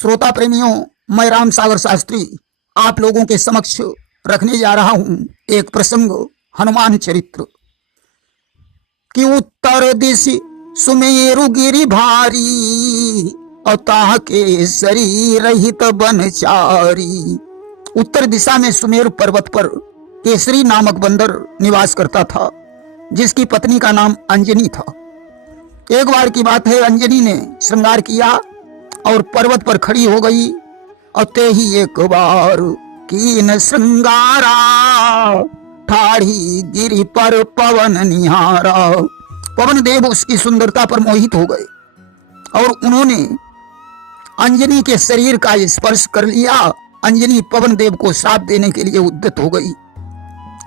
श्रोता प्रेमियों, मैं राम सागर शास्त्री आप लोगों के समक्ष रखने जा रहा हूं एक प्रसंग हनुमान चरित्र कि उत्तर दिशि सुमेरु गिरि भारी और ताके शरीर रहित बनचारी। उत्तर दिशा में सुमेरु पर्वत पर केसरी नामक बंदर निवास करता था, जिसकी पत्नी का नाम अंजनी था। एक बार की बात है, अंजनी ने श्रृंगार किया और पर्वत पर खड़ी हो गई और ते ही एक बार कीन श्रृंगारा ठाढ़ी गिरि पर पवन निहारा। पवन देव उसकी सुंदरता पर मोहित हो गए और उन्होंने अंजनी के शरीर का स्पर्श कर लिया। अंजनी पवन देव को श्राप देने के लिए उद्यत हो गई।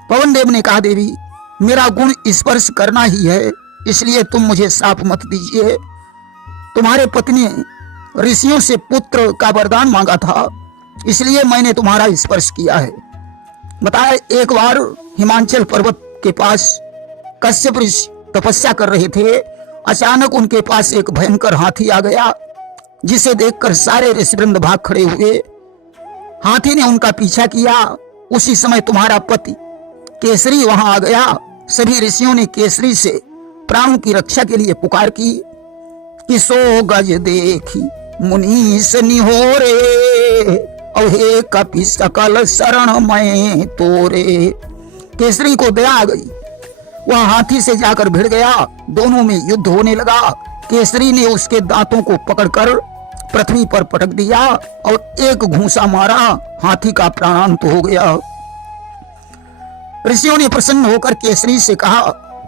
पवन देव ने कहा, देवी मेरा गुण स्पर्श करना ही है, इसलिए तुम मुझे श्राप मत दीजिए। तुम्हारे पत्नी ऋषियों से पुत्र का वरदान मांगा था, इसलिए मैंने तुम्हारा स्पर्श किया है। बताया, एक बार हिमाचल पर्वत के पास कश्यप ऋषि तपस्या कर रहे थे। अचानक उनके पास एक भयंकर हाथी आ गया, जिसे देखकर सारे ऋषिवृंद भाग खड़े हुए। हाथी ने उनका पीछा किया। उसी समय तुम्हारा पति केसरी वहां आ गया। सभी ऋषियों ने केसरी से प्राणों की रक्षा के लिए पुकार की कि सो गज देखी मुनीस निहोरे और हे कपि सकल शरण मैं तोरे। केसरी को दया आ गई, वह हाथी से जाकर भिड़ गया। दोनों में युद्ध होने लगा। केसरी ने उसके दांतों को पकड़कर पृथ्वी पर पटक दिया और एक घूंसा मारा। हाथी का प्राणांत हो गया। ऋषियों ने प्रसन्न होकर केसरी से कहा,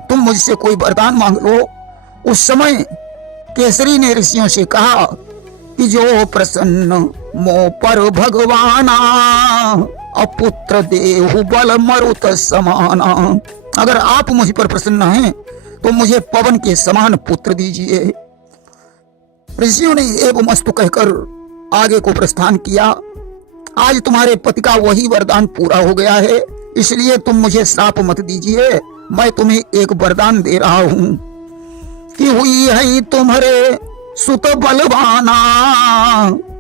तुम मुझसे कोई वरदान मांग लो। उस समय केसरी ने ऋषियों से कहा कि जो प्रसन्न मो पर भगवाना अपुत्र देहु बल मरुत समाना। अगर आप मुझ पर प्रसन्न हैं तो मुझे पवन के समान पुत्र दीजिए। ऋषियों ने एवं मस्तु कहकर आगे को प्रस्थान किया। आज तुम्हारे पति का वही वरदान पूरा हो गया है, इसलिए तुम मुझे श्राप मत दीजिए। मैं तुम्हें एक वरदान दे रहा हूं कि हुई है तुम्हारे सुत बलवाना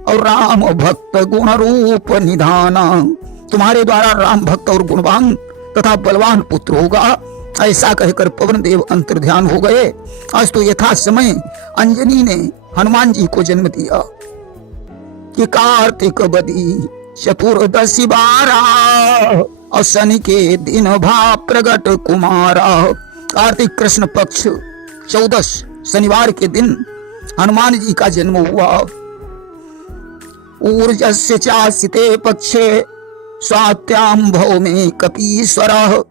और राम भक्त गुण रूप निधाना। तुम्हारे द्वारा राम भक्त और गुणवान तथा बलवान पुत्र होगा। ऐसा कहकर पवन देव अंतर्ध्यान हो गए। अस्तु यथा समय अंजनी ने हनुमान जी को जन्म दिया कि कार्तिक बदी चतुर्दशी बारा और शनि के दिन भा प्रगट कुमारा। कार्तिक कृष्ण पक्ष 14 शनिवार के दिन हनुमान जी का जन्म हुआ। ऊर्जस्य चासिते पक्षे स्वात्याम भव में कपीश्वर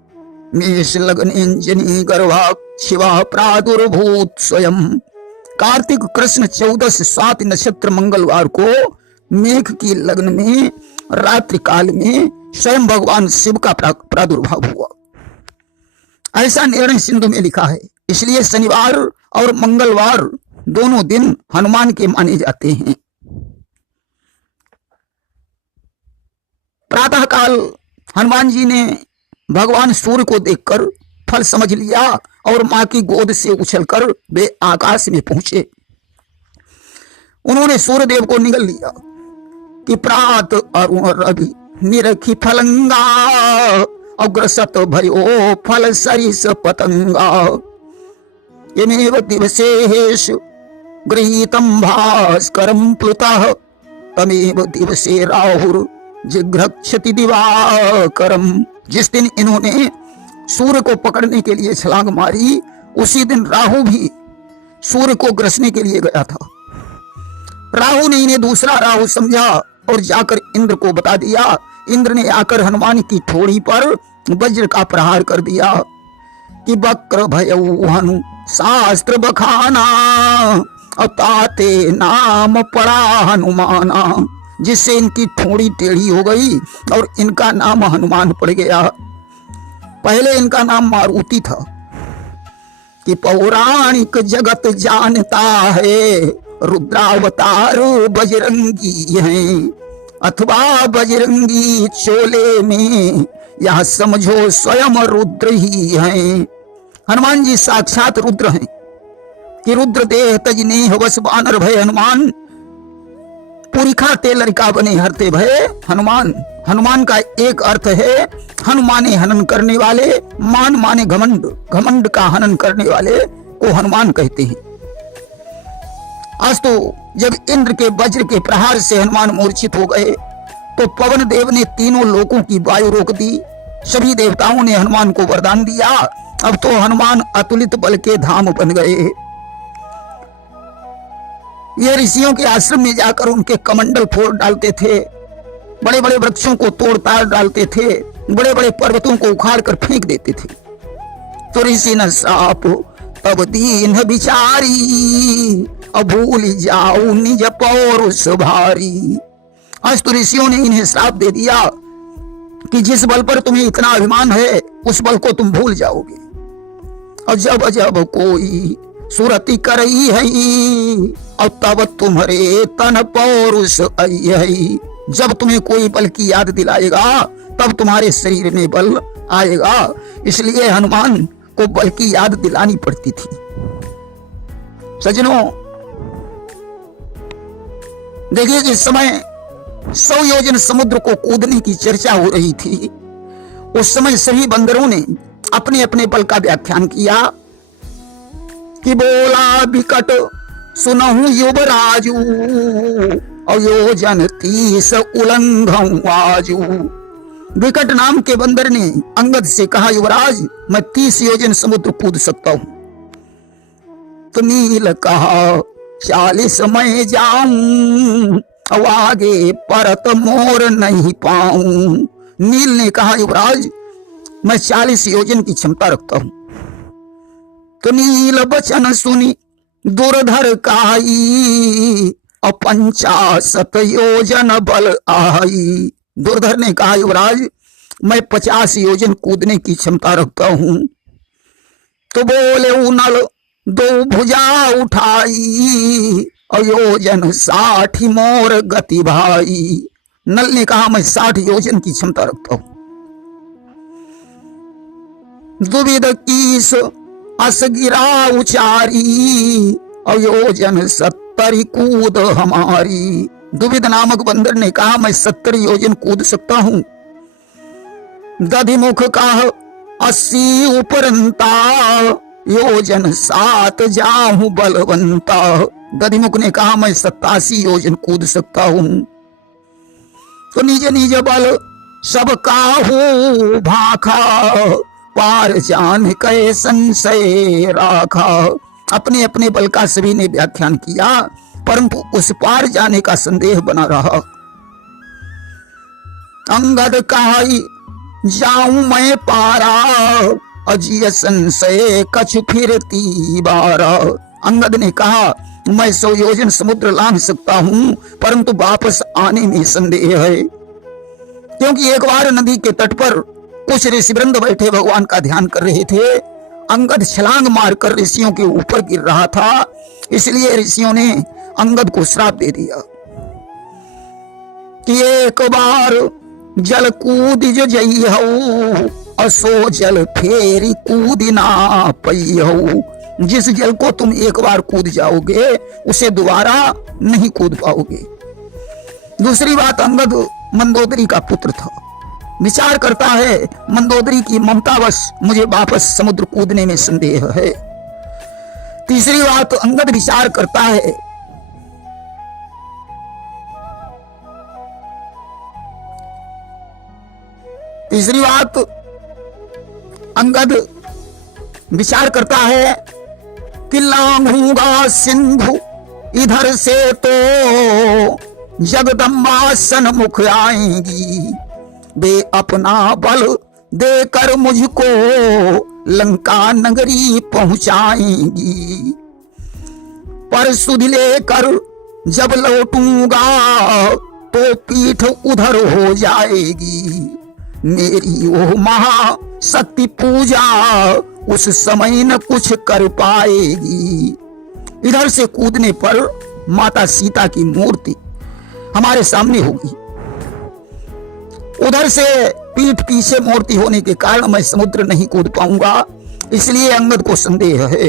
मेष लग्नेंजनी गर्भा शिवा प्रादुर्भूत स्वयं। कार्तिक कृष्ण 14 स्वाति नक्षत्र मंगलवार को मेघ की लग्न में रात्रि काल में स्वयं भगवान शिव का प्रादुर्भाव हुआ। ऐसा निर्णय सिंधु में लिखा है। इसलिए शनिवार और मंगलवार दोनों दिन हनुमान के माने जाते हैं। प्रातः काल हनुमान जी ने भगवान सूर्य को देखकर फल समझ लिया और मां की गोद से उछलकर वे आकाश में पहुंचे। उन्होंने सूर्य देव को निगल लिया कि प्रात अरुण रवि निरखी फलंगा अग्रसत भयो फल सरिस पतंगा। यमेव दिवसेश गृहीतम भास्करम प्लुतः तमेव दिवसे राहुर जिघ्रक्षति दिवाकरम। जिस दिन इन्होंने सूर्य को पकड़ने के लिए छलांग मारी, उसी दिन राहु भी सूर्य को ग्रसने के लिए गया था। राहु ने इन्हें दूसरा राहु समझा और जाकर इंद्र को बता दिया। इंद्र ने आकर हनुमान की ठोड़ी पर वज्र का प्रहार कर दिया कि वक्र भयउ हनु शास्त्र बखाना अताते नाम पड़ा हनुमाना। जिससे इनकी ठोड़ी टेढ़ी हो गई और इनका नाम हनुमान पड़ गया। पहले इनका नाम मारुति था कि पौराणिक जगत जानता है रुद्रावतार बजरंगी हैं, अथवा बजरंगी चोले में यह समझो स्वयं रुद्र ही हैं। हनुमान जी साक्षात रुद्र हैं कि रुद्र देह तजने हवस बानर भय हनुमान पुरिखा ते लड़का बने हरते भय हनुमान। हनुमान का एक अर्थ है हनुमाने हनन करने वाले, मान माने घमंड, घमंड का हनन करने वाले को हनुमान कहते हैं। आज तो जब इंद्र के वज्र के प्रहार से हनुमान मूर्छित हो गए तो पवन देव ने तीनों लोकों की वायु रोक दी। सभी देवताओं ने हनुमान को वरदान दिया। अब तो हनुमान अतुलित बल के धाम बन गए। ये ऋषियों के आश्रम में जाकर उनके कमंडल फोड़ डालते थे, बड़े बड़े वृक्षों को तोड़ ताड़ डालते थे, बड़े बड़े पर्वतों को उखाड़ कर फेंक देते थे। तो ऋषि न साप तब दीन बिचारी, अब भूल जाओ निज पौरुष भारी। आज तो ऋषियों ने इन्हें श्राप दे दिया कि जिस बल पर तुम्हें इतना अभिमान है उस बल को तुम भूल जाओगे। अजब अजब कोई सुरति करई है, और तब तुम्हारे तन पौरुष आई है। जब तुम्हें कोई बल की याद दिलाएगा तब तुम्हारे शरीर में बल आएगा। इसलिए हनुमान को बल की याद दिलानी पड़ती थी। सज्जनों, देखिए जिस समय 100 योजन समुद्र को कूदने की चर्चा हो रही थी उस समय सभी बंदरों ने अपने अपने बल का व्याख्यान किया कि बोला विकट सुनहु युवराजू, और योजन 30 उल्लंघऊ आजू। विकट नाम के बंदर ने अंगद से कहा, युवराज मैं 30 योजन समुद्र कूद सकता हूं। तो नील कहा 40 मैं जाऊं, और आगे परत मोर नहीं पाऊं। नील ने कहा, युवराज मैं 40 योजन की क्षमता रखता हूं। तो नील वचन सुनी दुर्धर काई, और 50 योजन बल आई। दुर्धर ने कहा, युवराज मैं 50 योजन कूदने की क्षमता रखता हूं। तो बोले उनल 2 भुजा उठाई, और योजन 60 मोर गति भाई। नल ने कहा मैं 60 योजन की क्षमता रखता हूं। दुविध 21 अस गिरा उचारी, और योजन 70 कूद हमारी। दुविध नामक बंदर ने कहा मैं 70 योजन कूद सकता हूं। दधिमुख कहा 80 उपरंता, योजन 7 जाहू बलवंता। दधिमुख ने कहा मैं 87 योजन कूद सकता हूं। तो निज निज बल सब काहू भाखा, पार जान कै संशय राखा। अपने अपने बल का सभी ने व्याख्यान किया, परंतु उस पार जाने का संदेह बना रहा। अंगद कहाई जाऊं मैं पारा, अजिय संशय कछु फिरती बारा। अंगद ने कहा मैं 100 योजन समुद्र लांघ सकता हूं, परंतु वापस आने में संदेह है। क्योंकि एक बार नदी के तट पर कुछ ऋषिवृंद बैठे भगवान का ध्यान कर रहे थे। अंगद छलांग मारकर ऋषियों के ऊपर गिर रहा था, इसलिए ऋषियों ने अंगद को श्राप दे दिया कि एक बार जल कूद जो जई हो, असो जल फेरी कूद ना पई हो। जिस जल को तुम एक बार कूद जाओगे उसे दोबारा नहीं कूद पाओगे। दूसरी बात, अंगद मंदोदरी का पुत्र था। विचार करता है मंदोदरी की ममतावश मुझे वापस समुद्र कूदने में संदेह है। तीसरी बात, अंगद विचार करता है अंगद विचार करता है कि लांघूंगा सिंधु इधर से तो जगदम्बा सन्मुख आएंगी, वे अपना बल देकर मुझको लंका नगरी पहुंचाएंगी। पर सुध लेकर जब लौटूंगा तो पीठ उधर हो जाएगी, मेरी वो महाशक्ति पूजा उस समय न कुछ कर पाएगी। इधर से कूदने पर माता सीता की मूर्ति हमारे सामने होगी, उधर से पीठ पीछे मूर्ति होने के कारण मैं समुद्र नहीं कूद पाऊंगा, इसलिए अंगद को संदेह है।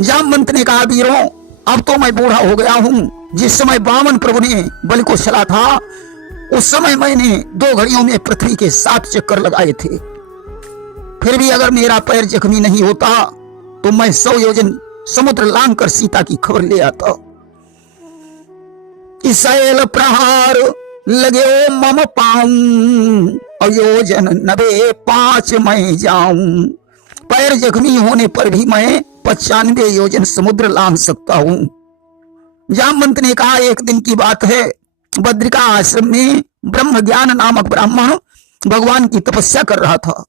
जामवंत ने कहा, वीरों अब तो मैं बूढ़ा हो गया हूं। जिस समय वामन प्रभु ने बलि को चला था उस समय मैंने 2 घड़ियों में पृथ्वी के 7 चक्कर लगाए थे। फिर भी अगर मेरा पैर जख्मी नहीं होता तो मैं 100 योजन समुद्र लांघ कर सीता की खबर ले आता। इसैल प्रहार लगे मम पाऊं अयोजन 95 मैं जाऊं। पैर जख्मी होने पर भी मैं 95 योजन समुद्र लांघ सकता हूं। जामवंत ने कहा, एक दिन की बात है, बद्रिका आश्रम में ब्रह्म ज्ञान नामक ब्राह्मण भगवान की तपस्या कर रहा था।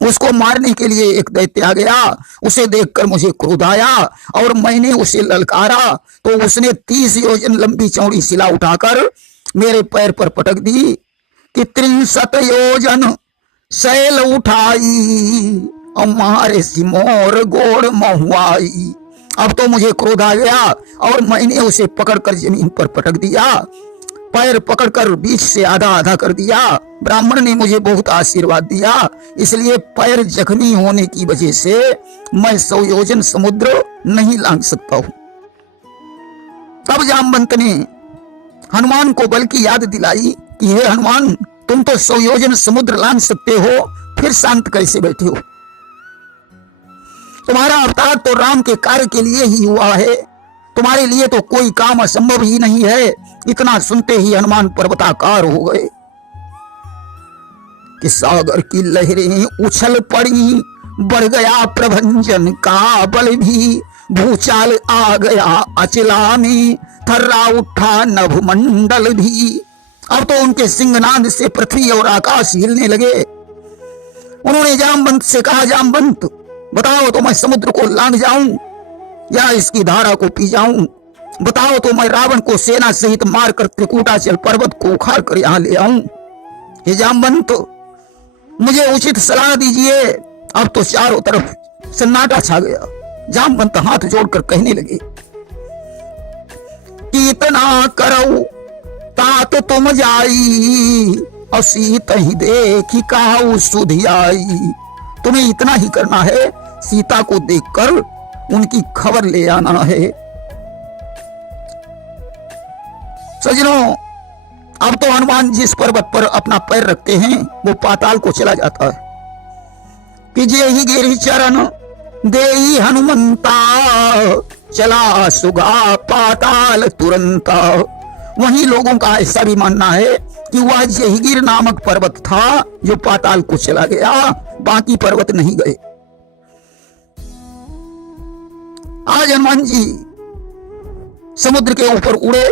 उसको मारने के लिए एक दैत्य आ गया। उसे देखकर मुझे क्रोध आया और मैंने उसे ललकारा तो उसने 30 योजन लंबी चौड़ी शिला उठाकर मेरे पैर पर पटक दी कि 63 योजन शैल उठाई और मारे सिमोर गोड़ महुआई। अब तो मुझे क्रोध आ गया और मैंने उसे पकड़कर जमीन पर पटक दिया। पैर पकड़कर बीच से आधा आधा कर दिया। ब्राह्मण ने मुझे बहुत आशीर्वाद दिया, इसलिए पैर जख्मी होने की वजह से मैं 100 योजन समुद्र नहीं लांघ सकता हूं। तब जामवंत ने हनुमान को बल की याद दिलाई कि हे हनुमान, तुम तो 100 योजन समुद्र लांघ सकते हो, फिर शांत कैसे बैठे हो? तुम्हारा अवतार तो राम के कार्य के लिए ही हुआ है, तुम्हारे लिए तो कोई काम असंभव ही नहीं है। इतना सुनते ही हनुमान पर्वताकार हो गए कि सागर की लहरें उछल पड़ी, बढ़ गया प्रभंजन का बल भी, भूचाल आ गया अचला में, थर्रा उठा नभमंडल भी। अब तो उनके सिंहनाद से पृथ्वी और आकाश हिलने लगे। उन्होंने जामवंत से कहा, जामवंत बताओ तो मैं समुद्र को लांघ जाऊं या इसकी धारा को पी जाऊं? बताओ तो मैं रावण को सेना सहित मारकर त्रिकूटाचल पर्वत को उखाड़ कर यहां ले आऊं? हे जामवंत, मुझे उचित सलाह दीजिए। अब तो चारों तरफ सन्नाटा छा गया। जामवंत हाथ जोड़कर कहने लगे कि इतना करो तात तुम जाई, और सीता ही देखी काऊ सुधि आई। तुम्हें इतना ही करना है, सीता को देखकर उनकी खबर ले आना है। सजनों, अब तो हनुमान जिस पर्वत पर अपना पैर रखते हैं वो पाताल को चला जाता है कि जे ही गिरि चरण देई हनुमंता, चला सुगा पाताल तुरंता। वहीं लोगों का ऐसा भी मानना है कि वह जयगिर नामक पर्वत था जो पाताल को चला गया, बाकी पर्वत नहीं गए। आज हनुमान जी समुद्र के ऊपर उड़े।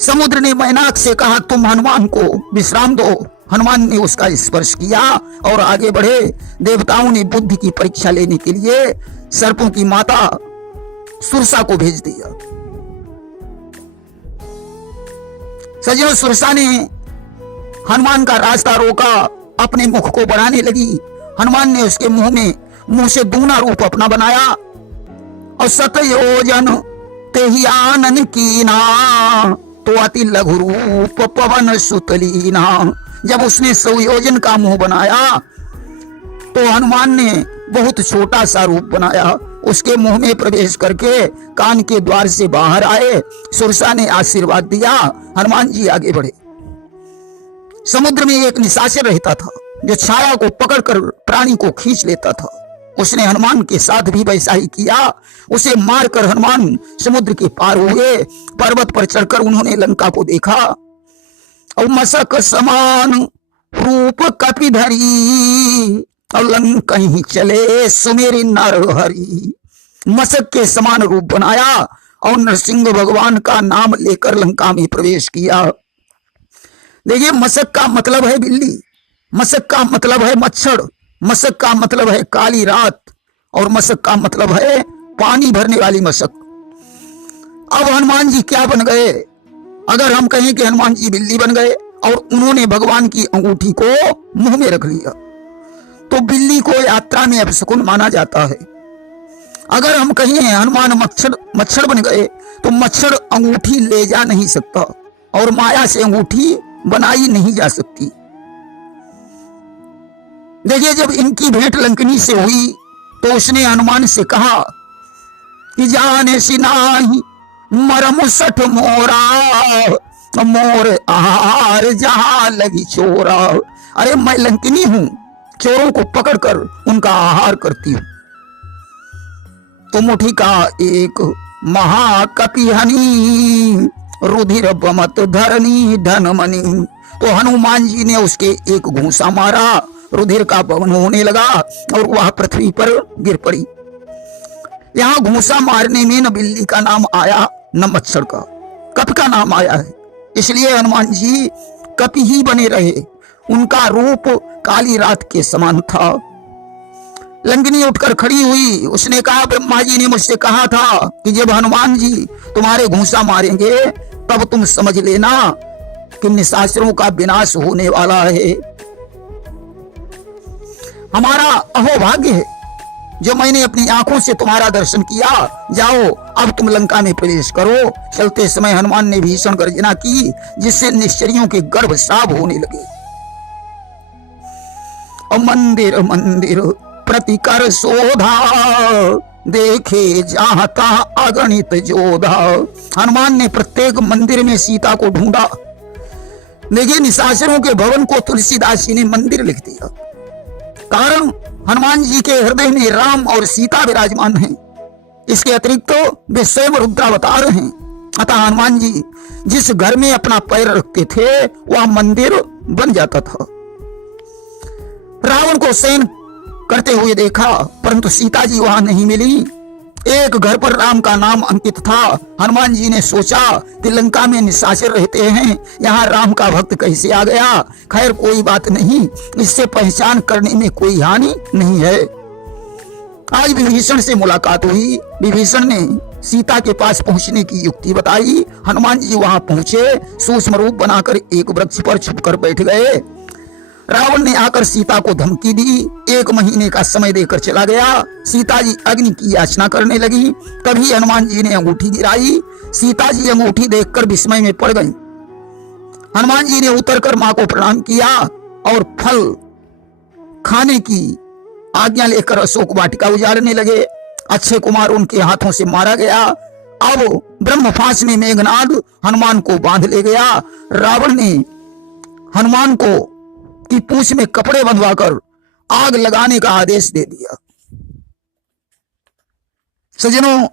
समुद्र ने मैनाक से कहा, तुम हनुमान को विश्राम दो। हनुमान ने उसका स्पर्श किया और आगे बढ़े। देवताओं ने बुद्धि की परीक्षा लेने के लिए सर्पों की माता सुरसा को भेज दिया। सजनों, सुरसा ने हनुमान का रास्ता रोका, अपने मुख को बढ़ाने लगी। हनुमान ने उसके मुंह से दूना रूप अपना बनाया और 7 योजन तेहि आनन कीना, तो अति लघु रूप पवन सुतलीना। जब उसने 100 योजन का मुंह बनाया तो हनुमान ने बहुत छोटा सा रूप बनाया। उसके मुंह में प्रवेश करके कान के द्वार से बाहर आए। सुरसा ने आशीर्वाद दिया। हनुमान जी आगे बढ़े। समुद्र में एक निशाचर रहता था जो छाया को पकड़कर प्राणी को खींच लेता था। उसने हनुमान के साथ भी वैसा ही किया। उसे मारकर हनुमान समुद्र के पार हुए। पर्वत पर चढ़कर उन्होंने लंका को देखा और मशक समान रूप कपिधरी, और लंका ही चले सुमेरी नरहरि। मशक के समान रूप बनाया और नरसिंह भगवान का नाम लेकर लंका में प्रवेश किया। देखिए, मशक का मतलब है बिल्ली, मशक का मतलब है मच्छर, मशक का मतलब है काली रात, और मशक का मतलब है पानी भरने वाली मशक। अब हनुमान जी क्या बन गए? अगर हम कहें कि हनुमान जी बिल्ली बन गए और उन्होंने भगवान की अंगूठी को मुंह में रख लिया, तो बिल्ली को यात्रा में अपशकुन माना जाता है। अगर हम कहें हनुमान मच्छर बन गए, तो मच्छर अंगूठी ले जा नहीं सकता और माया से अंगूठी बनाई नहीं जा सकती। देखिए, जब इनकी भेंट लंकनी से हुई तो उसने हनुमान से कहा कि जाने सिनाही मरम सठ मोरा, मोर आहार जहां लगी चोरा। अरे मैं लंकिनी हूं, चोरों को पकड़कर उनका आहार करती हूं। तो मुठी का एक महाकपि हनी, रुधिर बमत धरनी धनमणि। तो हनुमान जी ने उसके एक घूंसा मारा, रुधिर का बमन होने लगा और वह पृथ्वी पर गिर पड़ी। यहाँ घूंसा मारने में न बिल्ली का नाम आया न मच्छर का, कप का नाम आया है। इसलिए हनुमान जी कपि ही बने रहे। उनका रूप काली रात के समान था। लंकिनी उठकर खड़ी हुई। उसने कहा, ब्रह्मा जी ने मुझसे कहा था कि जब हनुमान जी तुम्हारे घूंसा मारेंगे तब तुम समझ लेना कि निशाचरों का विनाश होने वाला है। हमारा अहोभाग्य है जो मैंने अपनी आंखों से तुम्हारा दर्शन किया। जाओ अब तुम लंका में प्रवेश करो। चलते समय हनुमान ने भीषण गर्जना की, जिससे निश्चरियों के गर्भ साफ होने लगे। और मंदिर मंदिर प्रतिकर शोधा, देखे जहां तहां अगणित जोधा। हनुमान ने प्रत्येक मंदिर में सीता को ढूंढा। देखिए, निशाचरों के भवन को तुलसीदास जी ने मंदिर लिख दिया। कारण हनुमान जी के हृदय में राम और सीता विराजमान हैं। इसके अतिरिक्त तो वे स्वयं रुद्रावतार हैं। अतः हनुमान जी जिस घर में अपना पैर रखते थे वह मंदिर बन जाता था। रावण को शयन करते हुए देखा, परंतु सीता जी वहां नहीं मिली। एक घर पर राम का नाम अंकित था। हनुमान जी ने सोचा कि लंका में निशाचर रहते हैं, यहाँ राम का भक्त कैसे आ गया। खैर कोई बात नहीं, इससे पहचान करने में कोई हानि नहीं है। आज विभीषण से मुलाकात हुई। विभीषण ने सीता के पास पहुंचने की युक्ति बताई। हनुमान जी वहां पहुंचे, सूक्ष्म रूप बनाकर एक वृक्ष पर छुपकर बैठ गए। रावण ने आकर सीता को धमकी दी। 1 महीने का समय देकर चला गया। सीता जी अग्नि की याचना करने लगी। तभी हनुमान जी ने अंगूठी गिराई। सीता जी अंगूठी देखकर विस्मय में पड़ गईं। हनुमान जी ने उतरकर मां को प्रणाम किया और फल खाने की आज्ञा लेकर अशोक वाटिका उजाड़ने लगे। अक्षय कुमार उनके हाथों से मारा गया। अब ब्रह्मफास में मेघनाद हनुमान को बांध ले गया। रावण ने हनुमान को की पूंछ में कपड़े बंधवाकर आग लगाने का आदेश दे दिया। सज्जनों,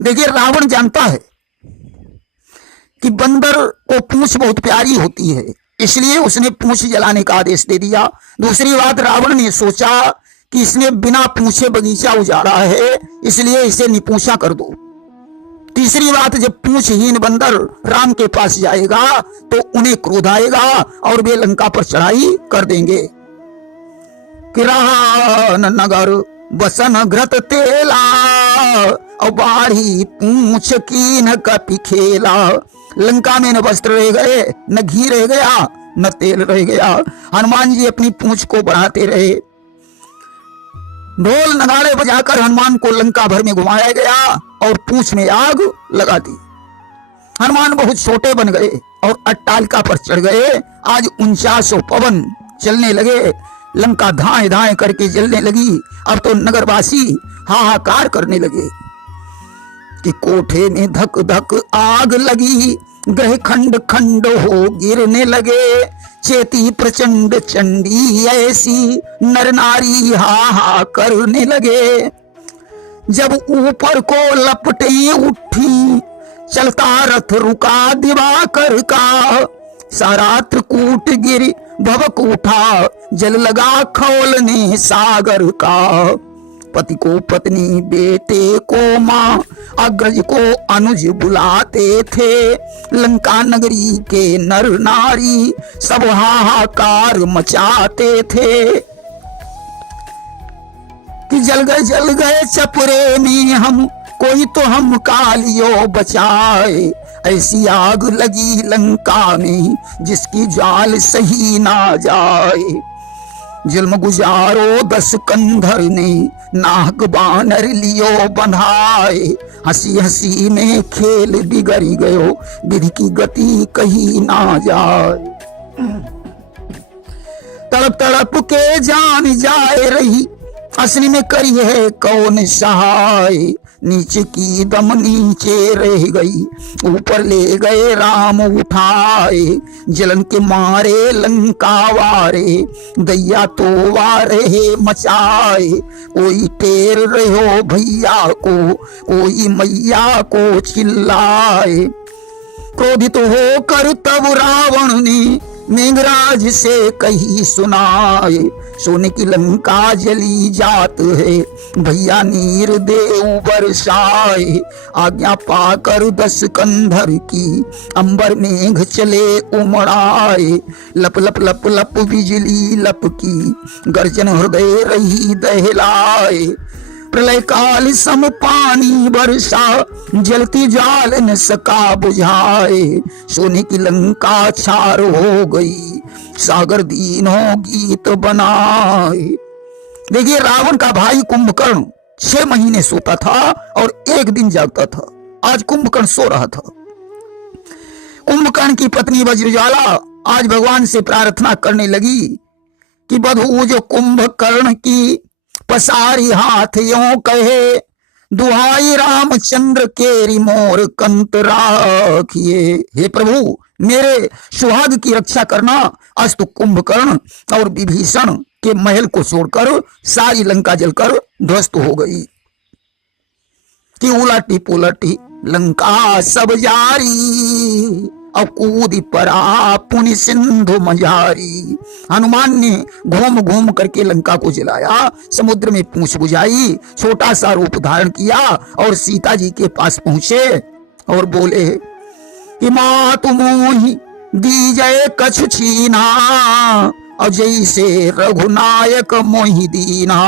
देखिए, रावण जानता है कि बंदर को पूंछ बहुत प्यारी होती है, इसलिए उसने पूंछ जलाने का आदेश दे दिया। दूसरी बात, रावण ने सोचा कि इसने बिना पूंछे बगीचा उजाड़ा है, इसलिए इसे निपूछा कर दो। तीसरी बात, जब पूंछहीन बंदर राम के पास जाएगा तो उन्हें क्रोध आएगा और वे लंका पर चढ़ाई कर देंगे। किरान नगर बसन घृत तेला, और बाढ़ी पूंछ की न कपि खेला। लंका में न वस्त्र रह गए, न घी रह गया, न तेल रह गया। हनुमान जी अपनी पूंछ को बढ़ाते रहे। ढोल नगाड़े बजाकर हनुमान को लंका भर में घुमाया गया और पूंछ में आग लगा दी। हनुमान बहुत छोटे बन गए और अट्टालिका पर चढ़ गए। आज 49 पवन चलने लगे। लंका धाए धाए करके जलने लगी। अब तो नगरवासी हाहाकार करने लगे कि कोठे में धक धक आग लगी, ग्रह खंड खंड हो गिरने लगे। चेती प्रचंड चंडी ऐसी, नर नारी हा करने लगे। जब ऊपर को लपटे उठी, चलता रथ रुका दिवाकर का। सारा त्रिकूट गिर भवक उठा, जल लगा खौलने सागर का। पति को पत्नी, बेटे को माँ, अग्रज को अनुज बुलाते थे। लंका नगरी के नर नारी सब हाहाकार मचाते थे कि जल गए चपरे में हम, कोई तो हम कालियो बचाए। ऐसी आग लगी लंका में जिसकी ज्वाल सही ना जाए। जुल्म गुजारो 10 कंधर ने, नाग बानर लियो बंधाए। हंसी हंसी में खेल बिगड़ी गयो, विधि की गति कही ना जाए। तड़प तड़प के जान जाए रही, असली में करी है कौन सहाय। नीचे की दम नीचे रह गई, ऊपर ले गए राम उठाए। जलन के मारे लंका वारे, दैया तो वारे मचाए। कोई टेर रहो भैया को, कोई मैया को चिल्लाए। क्रोधित होकर तब रावण ने मेघराज से कही सुनाए। सोने की लंका जली जात है, भैया नीर देव बरसाए। आज्ञा पाकर 10 कंधर की, अंबर मेघ चले उमड़ाए। लप लप लप लप बिजली लपकी, गर्जन हृदय रही दहलाए। प्रलय काल सम पानी बरसा, जलती जाल न सका बुझाए। सोने की लंका छार हो गई, सागर दीनों गीत बनाए। देखिए, रावण का भाई कुंभकर्ण 6 महीने सोता था और 1 दिन जागता था। आज कुंभकर्ण सो रहा था। कुंभकर्ण की पत्नी वज्रज्वाला आज भगवान से प्रार्थना करने लगी कि बधू जो कुंभकर्ण की पसारी हाथ यों कहे, दुहाई रामचंद्र केरी मोर कंत राखिए। हे प्रभु, मेरे सुहाग की रक्षा करना। आज तो कुंभकर्ण और विभीषण के महल को छोड़कर सारी लंका जलकर ध्वस्त हो गई। कि उलटी पुलटी लंका सब जारी, और कूदी परा पुनि सिंधु मझारी। हनुमान ने घूम घूम करके लंका को जलाया, समुद्र में पूंछ बुझाई, छोटा सा रूप धारण किया और सीता जी के पास पहुंचे और बोले कि मां तुम मोहि दीजय कछु छीना, और जैसे रघुनायक मोहि दीना।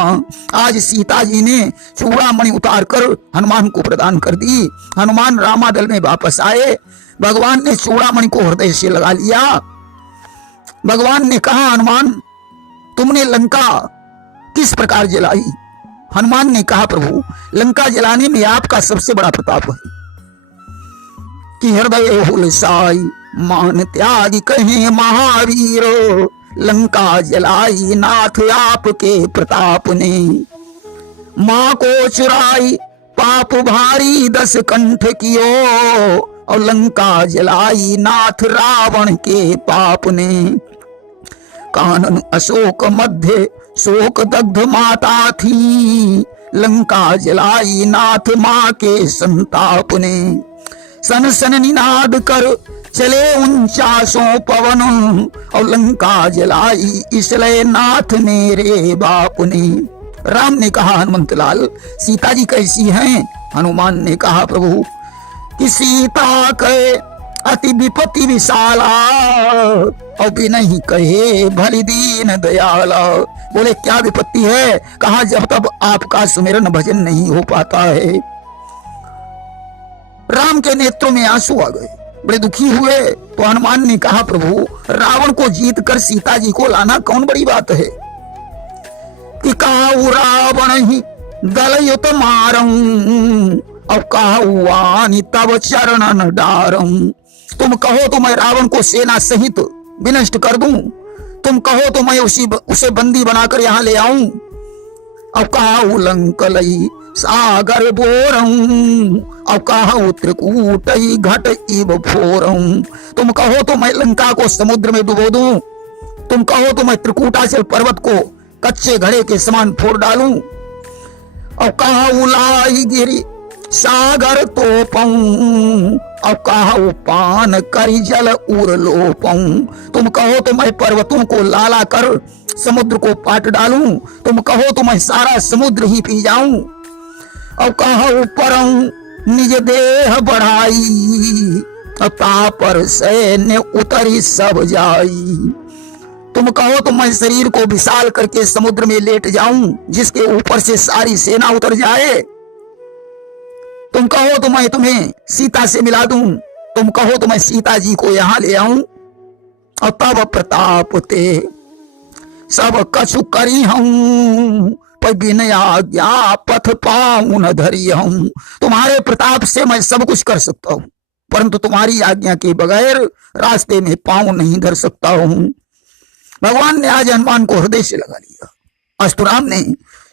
आज सीता जी ने चूड़ामणि उतार कर हनुमान को प्रदान कर दी। हनुमान रामादल में वापस आए। भगवान ने चूड़ामणि को हृदय से लगा लिया। भगवान ने कहा, हनुमान तुमने लंका किस प्रकार जलाई? हनुमान ने कहा, प्रभु लंका जलाने में आपका सबसे बड़ा प्रताप है कि हृदय हुलसाई मान त्यागी कहे महावीरो, लंका जलाई नाथ आपके प्रताप ने। मां को चुराई पाप भारी 10 कंठ कियो, और लंका जलाई नाथ रावण के पाप ने। कानन अशोक मध्य शोक दग्ध माता थी, लंका जलाई नाथ मां के संताप ने। सन सन निनाद कर चले 49 पवन, और लंका जलाई इसलिए नाथ मेरे बाप ने। राम ने कहा, हनुमंत लाल सीता जी कैसी हैं? हनुमान ने कहा, प्रभु कि सीता के अति विपत्ति विशाला, और भी नहीं कहे भली दीन दयाला। बोले क्या विपत्ति है? कहा जब तब आपका सुमिरन भजन नहीं हो पाता है। राम के नेत्रों में आंसू आ गए, बड़े दुखी हुए। तो हनुमान ने कहा, प्रभु रावण को जीत कर सीता जी को लाना कौन बड़ी बात है? कि काहू रावण ही दलयुत मारऊं, और काहू आनी तब चरणन डारऊं। तुम कहो तो मैं रावण को सेना सहित विनष्ट कर दूं, तुम कहो तो मैं उसे बंदी बनाकर यहाँ ले आऊं। और काहू लंकलई सागर बोरऊं, और काहू त्रिकूट घट इव फोरऊं। तुम कहो तो मैं लंका को समुद्र में डुबो दूं, तुम कहो तो मैं त्रिकूटाचल पर्वत को कच्चे घड़े के समान फोड़ डालूं। और काहू लाई गिरी सागर तोपऊं, और काहू पान करी जल उर लोपऊं। तुम कहो तो मैं पर्वतों को लाला कर समुद्र को पाट डालूं, तुम कहो तो मैं सारा समुद्र ही पी जाऊं। और कहूं परऊं निज देह बढ़ाई, तापर सैन्य उतरी सब जाई। तुम कहो तो मैं शरीर को विशाल करके समुद्र में लेट जाऊं, जिसके ऊपर से सारी सेना उतर जाए। तुम कहो तो मैं तुम्हें सीता से मिला दूं, तुम कहो तो मैं सीता जी को यहां ले आऊं। और तब प्रताप ते सब कछु करी हूं, पर बिन आज्ञा पथ पाऊं न धरी हूं। तुम्हारे प्रताप से मैं सब कुछ कर सकता हूं, परंतु तुम्हारी आज्ञा के बगैर रास्ते में पांव नहीं धर सकता हूं। भगवान ने आज हनुमान को हृदय से लगा लिया। अस्तुराम ने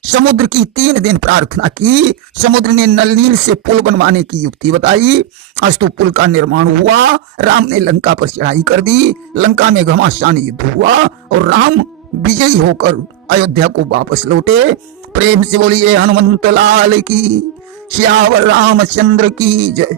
समुद्र की 3 दिन प्रार्थना की। समुद्र ने नल नील से पुल बनवाने की युक्ति बताई। अस्तु पुल का निर्माण हुआ। राम ने लंका पर चढ़ाई कर दी। लंका में घमासान युद्ध हुआ और राम विजयी होकर अयोध्या को वापस लौटे। प्रेम से बोलिए हनुमंत लाल की, सियावर रामचंद्र की जय।